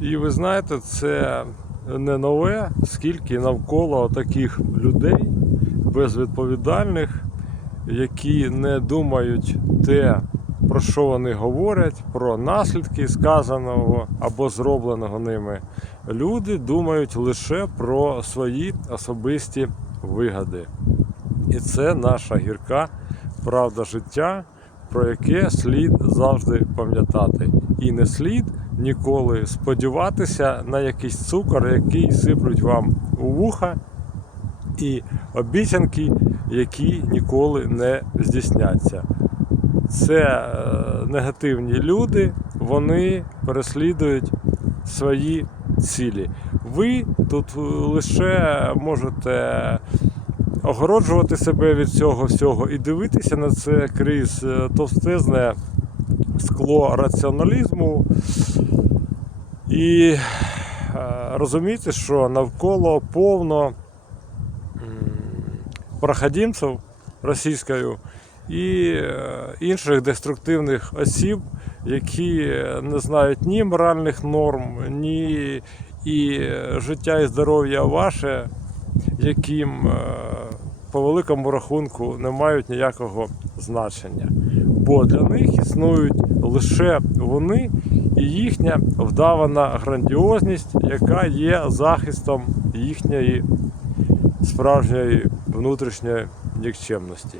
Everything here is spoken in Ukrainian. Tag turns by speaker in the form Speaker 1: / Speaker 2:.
Speaker 1: І ви знаєте, це не нове, скільки навколо таких людей безвідповідальних, які не думають те, про що вони говорять, про наслідки сказаного або зробленого ними. Люди думають лише про свої особисті вигоди. І це наша гірка правда життя, про яке слід завжди пам'ятати. І не слід ніколи сподіватися на якийсь цукор, який сиплють вам у вуха, і обіцянки, які ніколи не здійсняться. Це е, негативні люди, вони переслідують свої цілі. Ви тут е, лише можете огороджувати себе від цього всього і дивитися на це крізь е, товстезне скло раціоналізму. І е, розуміти, що навколо повно м, проходимців російською і е, інших деструктивних осіб, які не знають ні моральних норм, ні і життя і здоров'я ваше, яким по великому рахунку не мають ніякого значення. Бо для них існують лише вони і їхня вдавана грандіозність, яка є захистом їхньої справжньої внутрішньої нікчемності.